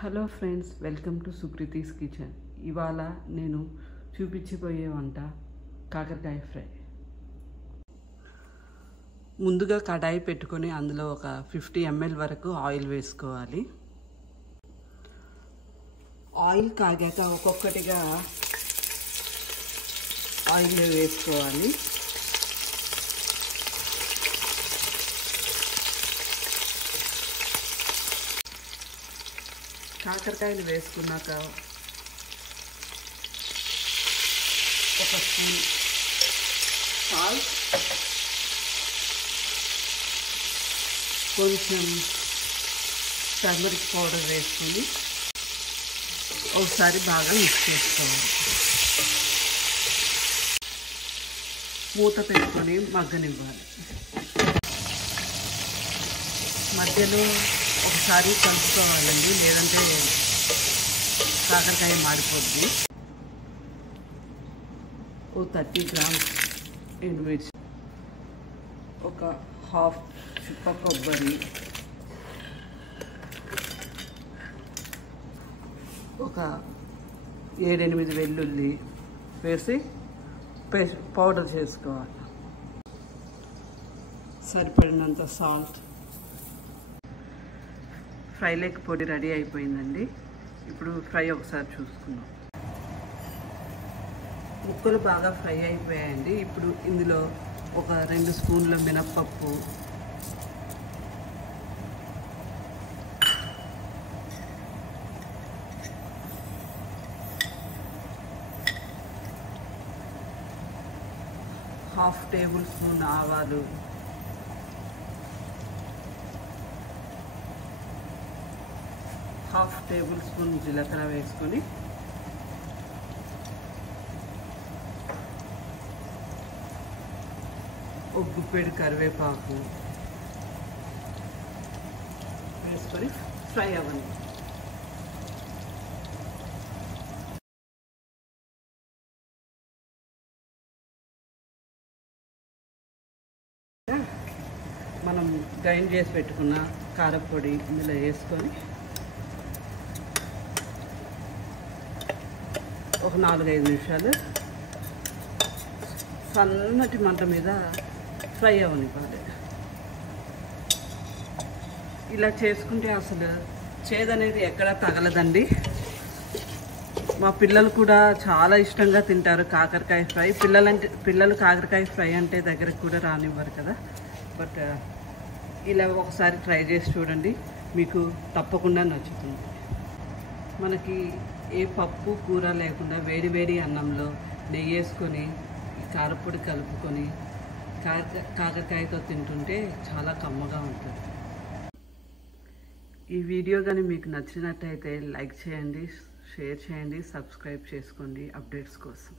Hello friends, welcome to Sukriti's kitchen. ఇవాళ నేను చూపించిపోయే వంట కాకరకాయ ఫ్రై. ముందుగా కడాయి పెట్టుకొని అందులో ఒక 50 ml వరకు ఆయిల్ వేసుకోవాలి. ఆయిల్ కాగాక ఒక్కొక్కటిగా ఆయిల్ వేసుకోవాలి. కాకరకాయలు వేసుకున్నాక ఒక స్పూన్ సాల్ట్, కొంచెం టర్మరిక్ పౌడర్ వేసుకొని ఒకసారి బాగా మిక్స్ చేసుకోవాలి. మూత పెట్టుకొని మగ్గనివ్వాలి. మధ్యలో ఒకసారి కలుపుకోవాలండి, లేదంటే కాకరకాయ మాడిపోద్ది. ఓ 30 grams ఎండుమిర్చి, ఒక హాఫ్ చుక్క కొబ్బరి, ఒక 7-8 వెల్లుల్లి వేసి పౌడర్ చేసుకోవాలి. సరిపడినంత సాల్ట్. ఫ్రై లెగ్ పొడి రెడీ అయిపోయిందండి. ఇప్పుడు ఫ్రై ఒకసారి చూసుకుందాం. ముక్కలు బాగా ఫ్రై అయిపోయాయండి. ఇప్పుడు ఇందులో ఒక 2 స్పూన్ల మినప్పప్పు, హాఫ్ టేబుల్ స్పూన్ ఆవాలు, హాఫ్ టేబుల్ స్పూన్ జీలకర్ర వేసుకొని ఒక గుప్పెడు కరివేపాకు వేసుకొని ఫ్రై అవ్వండి. మనం గ్రైండ్ చేసి పెట్టుకున్న కారపొడి ఇందులో వేసుకొని ఒక 4-5 నిమిషాలు సన్నటి మంట మీద ఫ్రై అవ్వనివ్వాలి. ఇలా చేసుకుంటే అసలు చేదనేది ఎక్కడా తగలదండి. మా పిల్లలు కూడా చాలా ఇష్టంగా తింటారు కాకరకాయ ఫ్రై. పిల్లలు కాకరకాయ ఫ్రై అంటే దగ్గరకు కూడా రానివ్వరు కదా. బట్ ఇలా ఒకసారి ట్రై చేసి చూడండి, మీకు తప్పకుండా నచ్చుతుంది. మనకి ఏ పప్పు కూర లేకుండా వేడి వేడి అన్నంలో నెయ్యి వేసుకొని ఈ కారపొడి కలుపుకొని కాకరకాయతో తింటుంటే చాలా కమ్మగా ఉంటుంది. ఈ వీడియో కానీ మీకు నచ్చినట్టయితే లైక్ చేయండి, షేర్ చేయండి, సబ్స్క్రైబ్ చేసుకోండి అప్డేట్స్ కోసం.